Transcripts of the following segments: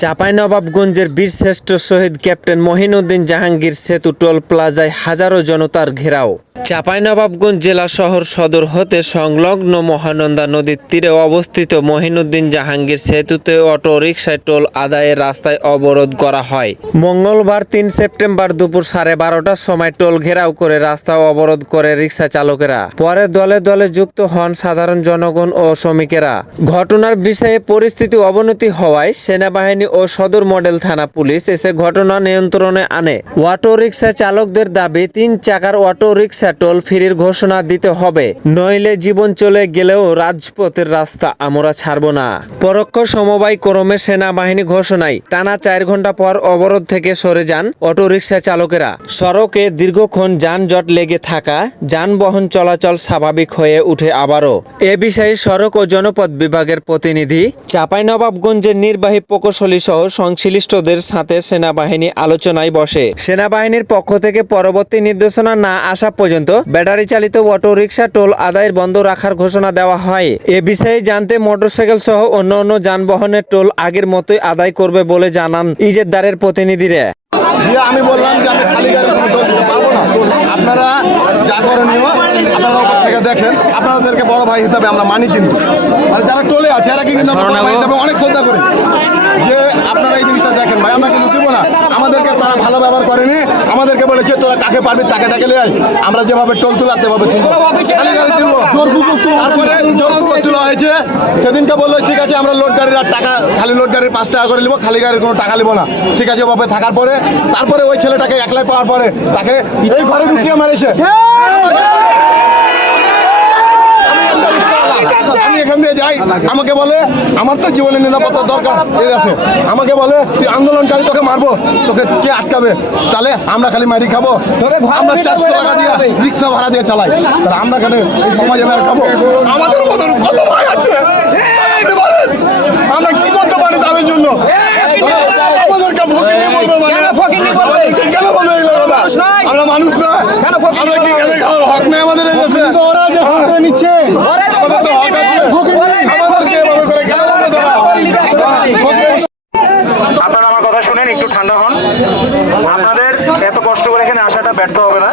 চাঁপাইনবাবগঞ্জের বীরশ্রেষ্ঠ শহীদ ক্যাপ্টেন মহিনুদ্দিন জাহাঙ্গীর সেতু টোল প্লাজায় হাজারো জনতার ঘেরাও। চাঁপাইনবাবগঞ্জ জেলা শহর সদর হতে সংলগ্ন মহানন্দা নদীর তীরে অবস্থিত মহিনুদ্দিন জাহাঙ্গীর সেতুতে অটো রিক্সায় টোল আদায়ের রাস্তায় অবরোধ করা হয়। মঙ্গলবার তিন সেপ্টেম্বর দুপুর সাড়ে বারোটার সময় টোল ঘেরাও করে রাস্তা অবরোধ করে রিক্সা চালকেরা। পরে দলে দলে যুক্ত হন সাধারণ জনগণ ও শ্রমিকেরা। ঘটনার বিষয়ে পরিস্থিতি অবনতি হওয়ায় সেনাবাহিনী ও সদর মডেল থানা পুলিশ এসে ঘটনা নিয়ন্ত্রণে আনে। অটো রিকশা চালকদের দাবি, তিন চাকার অটো রিকশা টোল ফ্রির ঘোষণা দিতে হবে। নইলে জীবন চলে গেলেও রাজপথের রাস্তা আমরা ছাড়ব না। পরোক্ষ সমবায় ক্রমে সেনাবাহিনী ঘোষণায়, টানা চার ঘণ্টা পর অবরোধ থেকে সরে যান অটো রিকশা চালকেরা। সড়কে দীর্ঘক্ষণ যানজট লেগে থাকা, যানবাহন চলাচল স্বাভাবিক হয়ে উঠে আবারও। এ বিষয়ে সড়ক ও জনপথ বিভাগের প্রতিনিধি, চাঁপাইনবাবগঞ্জের নির্বাহী প্রকৌশলী সহ সংশ্লিষ্টদের সাথে সেনাবাহিনী আলোচনায় বসে। সেনাবাহিনীর পক্ষ থেকে পরবর্তী নির্দেশনা না আসা পর্যন্ত ব্যাটারি চালিত অটো রিকশা টোল আদায়ের বন্ধ রাখার ঘোষণা দেওয়া হয়। এ বিষয়ে জানতে মোটরসাইকেল সহ অন্য অন্য যানবাহনের টোল আগের মতোই আদায় করবে বলে জানান ইজেদ্দারের প্রতিনিধিরা। আমি বললাম যে আমি খালি গাড়ি কোনো টোল দিতে পারব না। আপনারা যা করণীয় আপনারা ওপর থেকে দেখেন। আপনাদেরকে বড় ভাই হিসাবে আমরা মানি কিন্তু। আর যারা টোলে আছে এরা কি কিন্তু অনেক শ্রদ্ধা করি। যে আপনারা এই জিনিসটা দেখেন ভাই আমরা কিন্তু দিব না। আমাদেরকে তারা ভালো ব্যবহার করেনি। আমাদেরকে বলেছে তোরা কাকে পারবি তাকে ডাকে লে আয়। আমরা যেভাবে টোল তুলাতে ভাবে তারপরে তোলা হয়েছে। সেদিনকে বলল ঠিক আছে আমরা লোড গাড়ির আর টাকা খালি লোড গাড়ির পাঁচ টাকা করে নিবো খালি গাড়ির কোনো টাকা নিবো না। ঠিক আছে ওভাবে থাকার পরে তারপরে ওই ছেলেটাকে একলাই পাওয়ার পরে তাকে এই ঘরে ঢুকিয়ে মারেছে। এখান দিয়ে যাই আমাকে বলে আমার তো জীবনের নিরাপত্তার দরকার এই আছে। আমাকে বলে তুই আন্দোলনকারী তোকে মারবো তোকে কে আটকাবে? তাহলে আমরা খালি মারি খাব। আমরা চারশো টাকা দিয়ে রিক্সা ভাড়া দিয়ে চালাই। তাহলে আমরা কেন এই সমাজে মেরে খাব? আমাদের মতো কত ভাই আছে? আমরা কি করতে পারি তাদের জন্য? মানে? আমরা মানুষ না আমরা কি খাওয়ার হক নেই আমাদের এই ওরা যে নিচ্ছে আমাদের তো হক আছে আমাদেরকে এভাবে করে কেন বলবে তারা আপনারা আমার কথা শুনেন একটু ঠান্ডা হন আপনাদের এত কষ্ট করে এখানে আসাটা ব্যর্থ হবে না।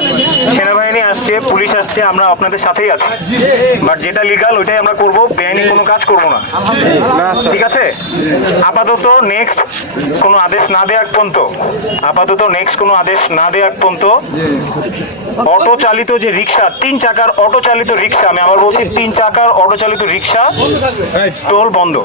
সেনাবাহিনী আসছে পুলিশ আসছে আমরা আপনাদের সাথেই আছি। বাট যেটা লিগাল ওইটাই আমরা করব। বেআইনি কোনো কাজ করব না। ঠিক আছে? আপাতত নেক্সট কোনো আদেশ না দেওয়ার পর্যন্ত আপাতত নেক্সট কোনো আদেশ না দেওয়ার পর্যন্ত অটো চালিত যে রিক্সা তিন চাকার অটো চালিত রিক্সা আমি আবার বলছি তিন চাকার অটো চালিত রিক্সা টোল বন্ধ।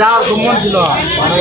যাওয়ার সম্মান ছিল মানে